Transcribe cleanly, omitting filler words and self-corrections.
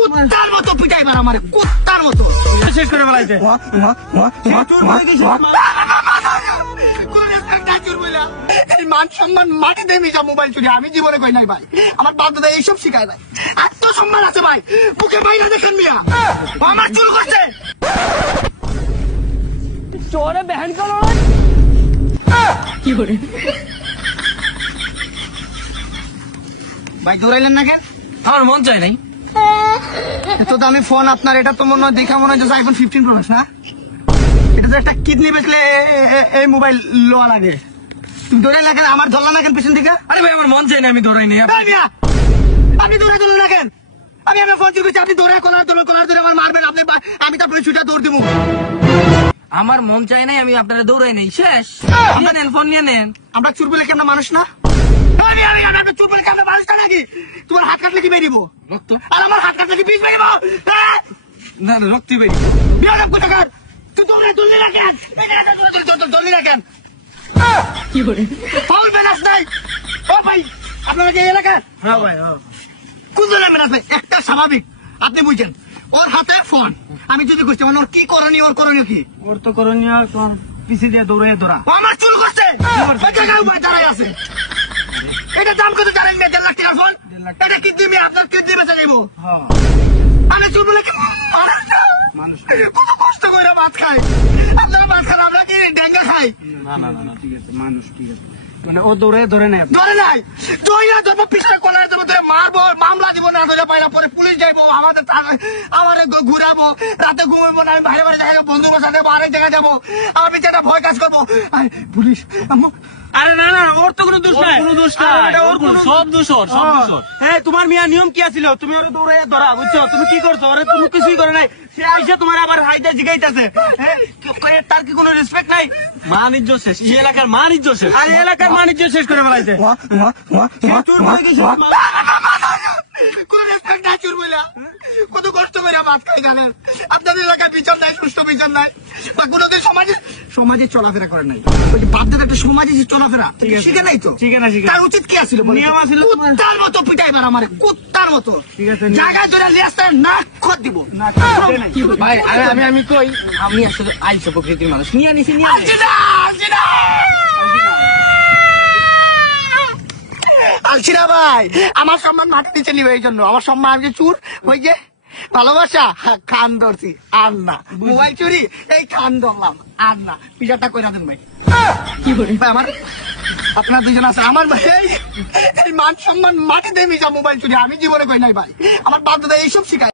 কুত্তার মতো পিটাইবার আমারে, কুত্তার মতো শেষ করে ফেলাইছে। এই মান সম্মান মাটিতে মিশা মোবাইল চুরি আমি জীবনে কই নাই ভাই। আমার বাপ দাদা এইসব শিখায় নাই। আত্মসম্মান আছে ভাই, বুকে বাইরে দেখেন মিয়া আমার চুল করছে। চোরে বহন করো কি করে ভাই দৌড়াইলেন না কেন? আমার মন চায় নাই। এত দামি ফোন আপনার, এটা তো মনে হয় দেখা মনে হয় আইফোন 15 প্রো না? এটা তো একটা কিডনি বেচলে এই মোবাইল লোয়া লাগে। তুমি দৌড়াই না কেন? আমার ধরলাম না কেন পেছন থেকে? আরে ভাই আমার মন চায় না, আমি দৌড়াই নি। আপনি দৌড়াই ধরলেন না কেন? আমি আমার ফোন চুরি করছি, আপনি দৌড়ায় কলার ধরে আমার মারবেন, আপনি আমি তারপরে ছুটা দৌড় দেবো। আমার মন চায় নাই, আমি আপনারা দৌড়াই নেই। শেষ নিয়ে নেন, ফোন নিয়ে নেন। আমরা চুর বলে কেমন মানুষ না? আমরা চুর বলে কেমন মানুষ নাকি? তোমার হাত কাটলে কি বেরিব? রক্ত? আর আমার হাত কাটলে কি বীজ বেরিব? না না, রক্তই বেরি। বিয়াদব কোথাকার! তুই দৌড়ে তুললি না কেন? দৌড়লি না কেন? কি করে ফাউল ব্যালেন্স নাই। ও ভাই, আপনারা কি এই এলাকার? হ্যাঁ ভাই, কোন ধরনের ব্যালেন্স ভাই? একটা স্বাভাবিক, আপনি বুঝছেন। ওর হাতে ফোন, আমি যদি করছি মানে ওর কি করণীয়, ওর করণীয় কি? ওর তো করণীয় পিছিয়ে দিয়ে দৌড়ে ধরা। ও আমার চুল করছে, ওই জায়গায় উপরে দাঁড়াই আছে। এটা দাম কত জানেন? 1.5 লাখ টাকার ফোন। এটা কিডনি আপনার কিডনি বেচে যাইব। আমি চুল বলে কি মানুষ কত কষ্ট করে ভাত খাই। আপনারা ভাত খান, আমরা কি ডেঙ্গা খাই? না না না, ঠিক আছে, মানুষ ঠিক আছে। মানে ও দৌড়ে ধরে নেয়। ধরে নাই, দইরা ধরবো, পিছনে কলার দেবো, ধরে মারবো, মামলা দিব না ধরে পাইলা, পরে পুলিশ যাইবো, আমাদের ঘুরাবো, রাতে ঘুমাইবো না, আমি বাইরে বাইরে যাই, বন্ধু বসা দেবো, আরেক জায়গায় যাবো, আমার পিছনে ভয় কাজ করবো। পুলিশ আরে না না, ওর তো কোনো দোষ নাই, কোনো দোষ নাই, ওর কোনো সব দোষ ওর, সব দোষ ওর। হ্যাঁ, তোমার মিয়া নিয়ম কি আছিল? তুমি ওরে দৌড়ে ধরা, বুঝছো? তুমি কি করছো? ওরে তুমি কিছুই করে নাই। সে আইসা তোমার আবার হাইটা জিগাইতাছে। হ্যাঁ, তার কি কোনো রেসপেক্ট নাই? বাণিজ্য শেষ, এই এলাকার বাণিজ্য শেষ। আর এলাকার বাণিজ্য শেষ করে ফেলাইছে। চোর হয়ে গেছে, কোন রেসপেক্ট নাই চুর বইলা। কত কষ্ট করে ভাত খাই জানেন? আপনাদের এলাকায় বিচার নাই, সুস্থ বিচার নাই, বা কোনোদিন সমাজে চলাফেরা করেন নাই। ওই যে বাপদের একটা সমাজে যে চলাফেরা শিখে নাই তো, শিখে না, শিখে তার উচিত কি আছিল? নিয়ম আছিল, কুত্তার মতো পিটাইবার আমারে, কুত্তার মতো জায়গায় ধরে লেস্তার নাক খত দিব। ভাই আমি কই, আমি আসলে আইসা প্রকৃতির মানুষ নিয়ে নিছি, নিয়ে আলছিনা ভাই, আমার সম্মান মাটি নিচে নিবে, এই জন্য আমার সম্মান। আমি যে চুর, ওই যে ভালোবাসা, খান ধরছি আর না। মোবাইল চুরি, এই খান ধরলাম আর না। পিজাটা কইরা দেন ভাই। কি করে ভাই আমার, আপনার দুজন আছে, আমার ভাই এই মান সম্মান মাটিতে মিশা মোবাইল চুরি আমি জীবনে কই নাই ভাই। আমার বাপ দাদা এইসব শিখায়।